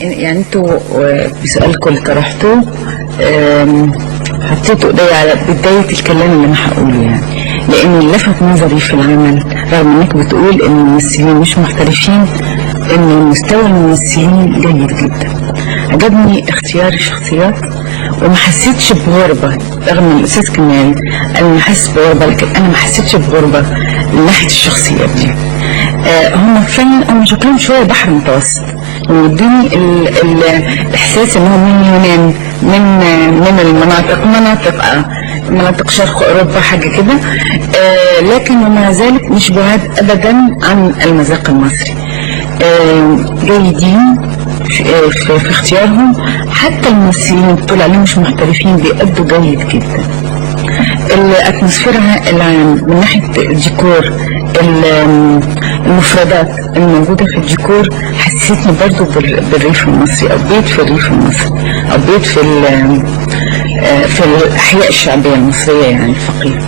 يعني انتوا بسؤالكم اللي طرحتوه حطيتوا ايدي على بداية الكلام اللي انا هقوله، يعني لان اللي لفت نظري في العمل رغم انك بتقول ان الممثلين مش محترفين، ان مستوى الممثلين جيد جدا. عجبني اختيار الشخصيات وما حسيتش بغربة، رغم ان الاستاذ كمال انا ما حاسس بغربة، لكن انا ما حسيتش بغربة من ناحية الشخصيات دي. هم فعلا هم شكلهم شوية بحر متوسط، يديني الاحساس انهم من اليونان، من مناطق شرق اوروبا حاجه كده، لكن ومع ذلك مش بعاد ابدا عن المذاق المصري. جيدين في اختيارهم، حتى الممثلين طول عليهم مش محترفين بيأدوا جيد جدا. الاتموسفير العام من ناحيه الديكور، المفردات الموجودة في الديكور حسيتني برضو بالريف المصري، أو بيت في الريف المصري، أو بيت في الأحياء الشعبية المصرية يعني الفقيرة.